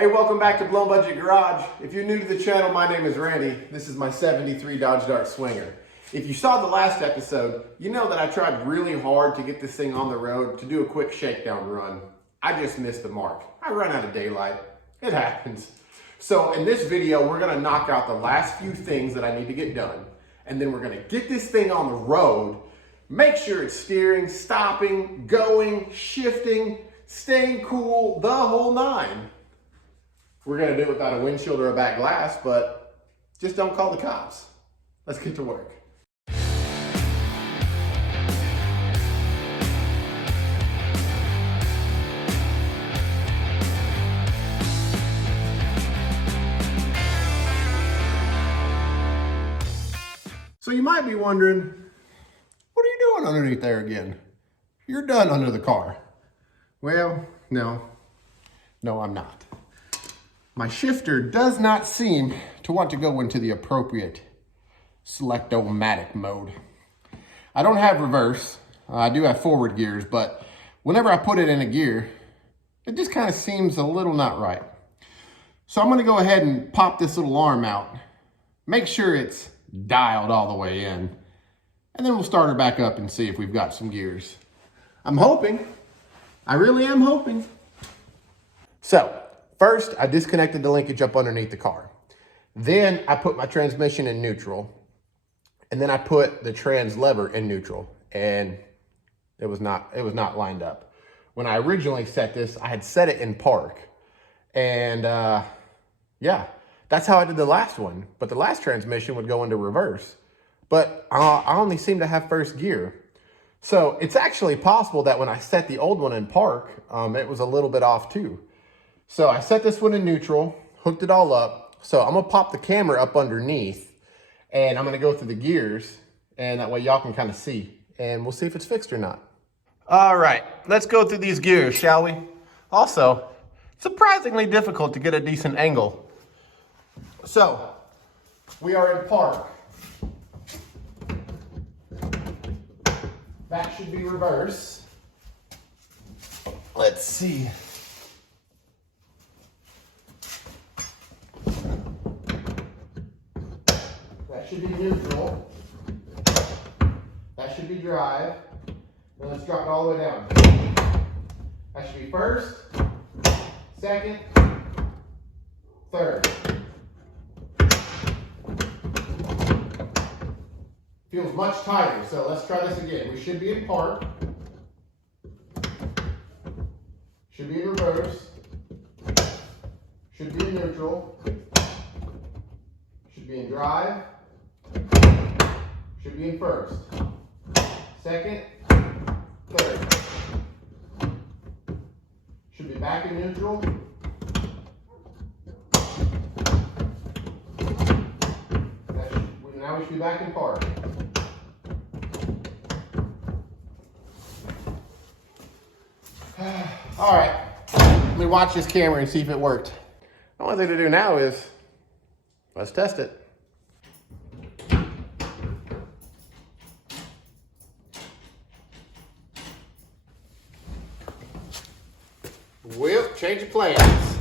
Hey, welcome back to Blown Budget Garage. If you're new to the channel, my name is Randy. This is my 73 Dodge Dart Swinger. If you saw the last episode, you know that I tried really hard to get this thing on the road to do a quick shakedown run. I just missed the mark. I ran out of daylight. It happens. So in this video, we're gonna knock out the last few things that I need to get done. And then we're gonna get this thing on the road, make sure it's steering, stopping, going, shifting, staying cool, the whole nine. We're gonna do it without a windshield or a back glass, but just don't call the cops. Let's get to work. So you might be wondering, what are you doing underneath there again? You're done under the car. Well, no, I'm not. My shifter does not seem to want to go into the appropriate select-o-matic mode. I don't have reverse. I do have forward gears, but whenever I put it in a gear, it just kind of seems a little not right. So I'm gonna go ahead and pop this little arm out, make sure it's dialed all the way in, and then we'll start her back up and see if we've got some gears. I'm hoping. I really am hoping. So, first, I disconnected the linkage up underneath the car. Then I put my transmission in neutral. And then I put the trans lever in neutral. And it was not lined up. When I originally set this, I had set it in park. And yeah, that's how I did the last one. But the last transmission would go into reverse. But I only seem to have first gear. So it's actually possible that when I set the old one in park, it was a little bit off too. So I set this one in neutral, hooked it all up. So I'm gonna pop the camera up underneath and I'm gonna go through the gears and that way y'all can kind of see and we'll see if it's fixed or not. All right, let's go through these gears, shall we? Also, surprisingly difficult to get a decent angle. So, we are in park. That should be reverse. Let's see. That should be neutral. That should be drive. And let's drop it all the way down. That should be first, second, third. Feels much tighter, so let's try this again. We should be in park. Should be in reverse. Should be in neutral. Should be in drive. Should be in first. Second. Third. Should be back in neutral. Now we should be back in park. All right, let me watch this camera and see if it worked. The only thing to do now is, let's test it. Well, change of plans.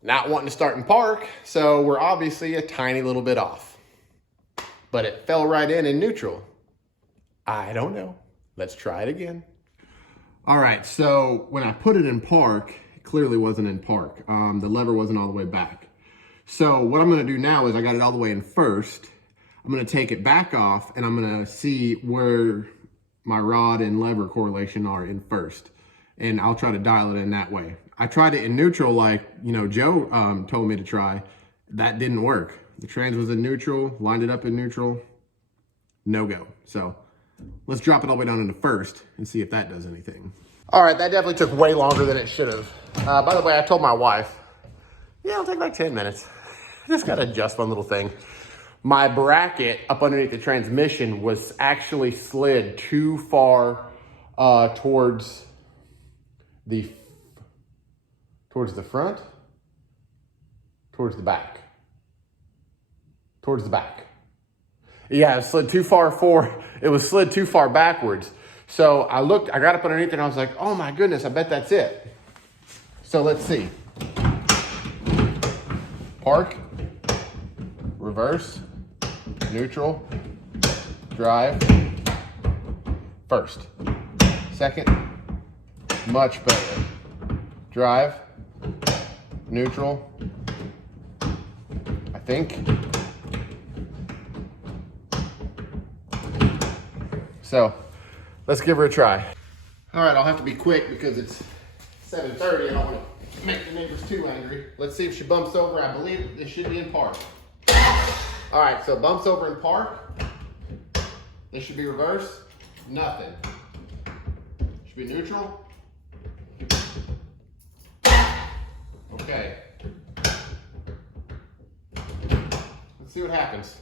Not wanting to start in park, so we're obviously a tiny little bit off. But it fell right in neutral. I don't know. Let's try it again. All right, so when I put it in park, it clearly wasn't in park. The lever wasn't all the way back. So what I'm gonna do now is I got it all the way in first. I'm gonna take it back off and I'm gonna see where my rod and lever correlation are in first. And I'll try to dial it in that way. I tried it in neutral like, Joe told me to try. That didn't work. The trans was in neutral, lined it up in neutral, no go. So let's drop it all the way down into first and see if that does anything. All right, that definitely took way longer than it should have. By the way, I told my wife, yeah, it'll take like 10 minutes. Just gotta adjust one little thing. My bracket up underneath the transmission was actually slid too far towards the front, towards the back. Yeah, it slid too far forward. It was slid too far backwards. So I got up underneath it and I was like, oh my goodness, I bet that's it. So let's see. Park, reverse, neutral, drive, first. Second, much better. Drive, neutral, I think. So let's give her a try. All right, I'll have to be quick because it's 7:30 and I don't want to make the neighbors too angry. Let's see if she bumps over. I believe this should be in park. All right, so bumps over in park. This should be reverse. Nothing. Should be neutral. Okay. Let's see what happens.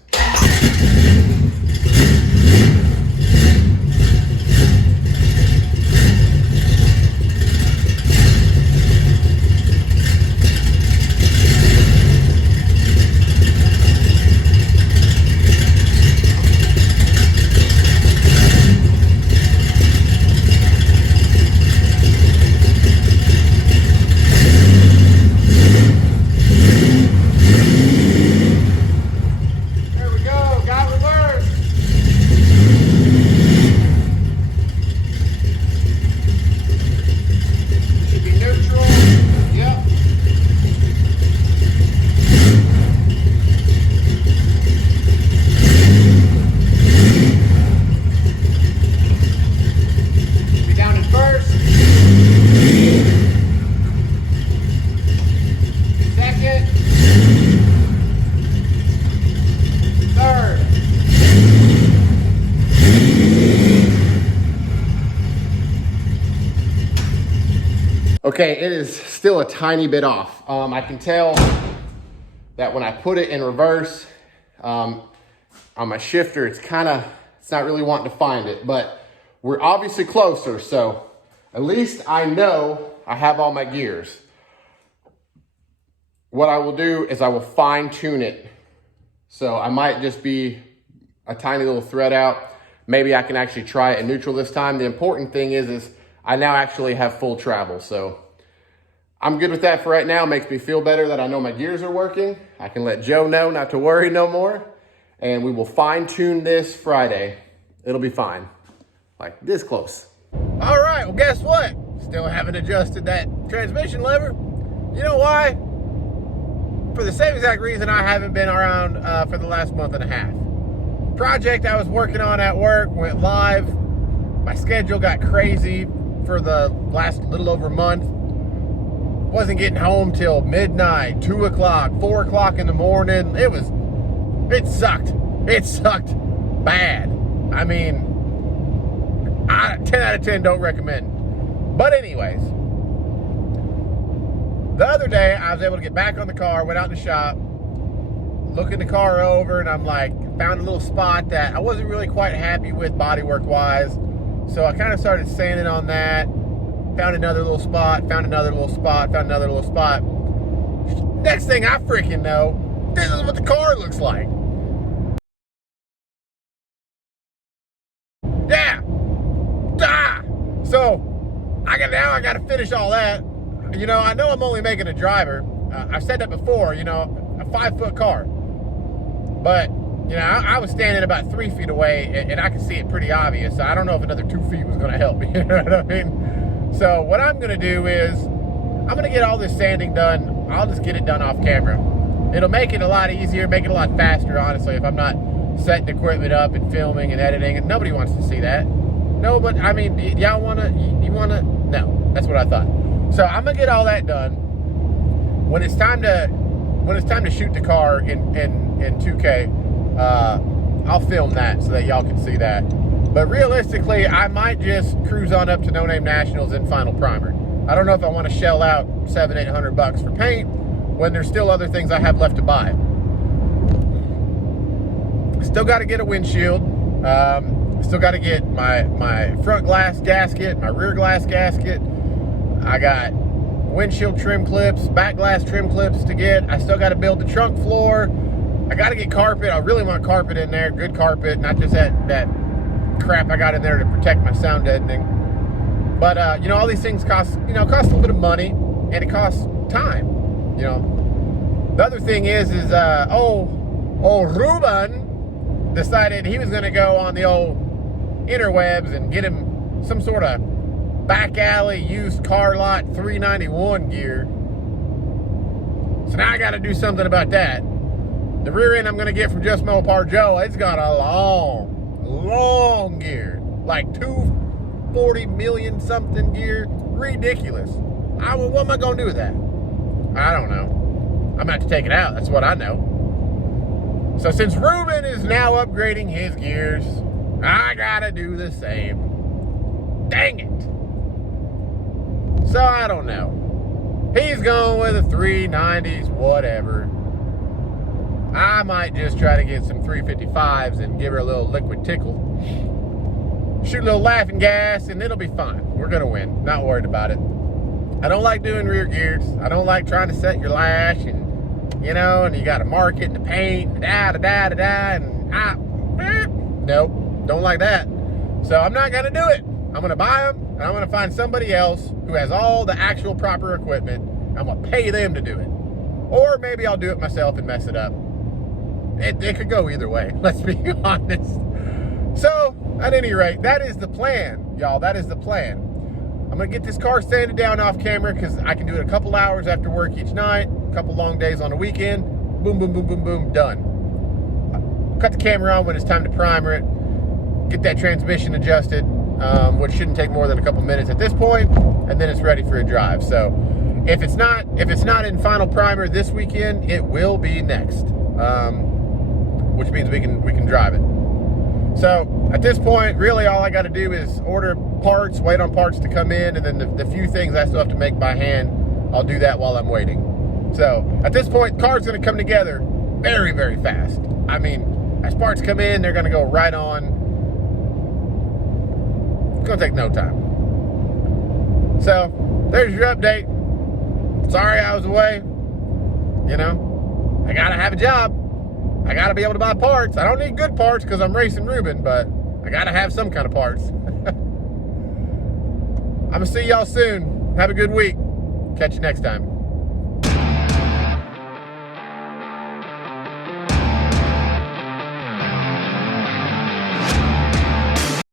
Okay, it is still a tiny bit off. I can tell that when I put it in reverse on my shifter, it's not really wanting to find it, but we're obviously closer. So at least I know I have all my gears. What I will do is I will fine tune it. So I might just be a tiny little thread out. Maybe I can actually try it in neutral this time. The important thing is I now actually have full travel. So I'm good with that for right now. Makes me feel better that I know my gears are working. I can let Joe know not to worry no more. And we will fine tune this Friday. It'll be fine. Like this close. All right, well guess what? Still haven't adjusted that transmission lever. You know why? For the same exact reason I haven't been around for the last month and a half. Project I was working on at work went live. My schedule got crazy for the last little over a month. Wasn't getting home till midnight, 2 o'clock, 4 o'clock in the morning. It sucked. It sucked bad. I mean, 10 out of 10 don't recommend. But anyways, the other day I was able to get back on the car, went out in the shop, looking the car over, and I'm like, found a little spot that I wasn't really quite happy with bodywork wise. So I kind of started sanding on that. Found another little spot, found another little spot, found another little spot. Next thing I freaking know, this is what the car looks like. Yeah. Ah. So I got to finish all that. You know, I know I'm only making a driver. I've said that before, you know, a 5-foot car. But, you know, I was standing about 3 feet away and I could see it pretty obvious. So I don't know if another 2 feet was going to help me. You know what I mean? So what I'm going to do is I'm going to get all this sanding done. I'll just get it done off camera. It'll make it a lot easier, make it a lot faster, honestly, if I'm not setting equipment up and filming and editing. And nobody wants to see that. No, but I mean, y'all want to, you want to? No, that's what I thought. So I'm going to get all that done. When it's time to shoot the car in 2K, I'll film that so that y'all can see that. But realistically, I might just cruise on up to Nonamenationals in final primer. I don't know if I want to shell out $700-800 for paint when there's still other things I have left to buy. Still got to get a windshield. Still got to get my front glass gasket, my rear glass gasket. I got windshield trim clips, back glass trim clips to get. I still got to build the trunk floor. I got to get carpet. I really want carpet in there, good carpet, not just that crap I got in there to protect my sound deadening. But you know, all these things cost a little bit of money. and it costs time, you know. The other thing is old Ruben decided he was going to go on the old interwebs and get him some sort of back alley used car lot 391 gear. So now I got to do something about that. The rear end I'm going to get from Just Mopar Joe, it's got a long gear, like 240 million something gear. Ridiculous. What am I going to do with that? I don't know. I'm going to have to take it out. That's what I know. So since Ruben is now upgrading his gears, I got to do the same. Dang it. So I don't know. He's going with the 390s, whatever. I might just try to get some 355s and give her a little liquid tickle. Shoot a little laughing gas and it'll be fine. We're going to win. Not worried about it. I don't like doing rear gears. I don't like trying to set your lash and, you know, and you got to mark it and the paint and nope, don't like that. So I'm not going to do it. I'm going to buy them and I'm going to find somebody else who has all the actual proper equipment. I'm going to pay them to do it. Or maybe I'll do it myself and mess it up. It could go either way, let's be honest. So, at any rate, that is the plan, y'all. That is the plan. I'm going to get this car sanded down off camera because I can do it a couple hours after work each night, a couple long days on the weekend. Boom, boom, boom, boom, boom, done. Cut the camera on when it's time to primer it. Get that transmission adjusted, which shouldn't take more than a couple minutes at this point, and then it's ready for a drive. So, if it's not in final primer this weekend, it will be next. Which means we can drive it. So at this point, really all I got to do is order parts, wait on parts to come in, and then the few things I still have to make by hand, I'll do that while I'm waiting. So at this point, the car's going to come together very, very fast. I mean, as parts come in, they're going to go right on. It's going to take no time. So there's your update. Sorry I was away. You know, I got to have a job. I got to be able to buy parts. I don't need good parts because I'm racing Ruben, but I got to have some kind of parts. I'm going to see y'all soon. Have a good week. Catch you next time.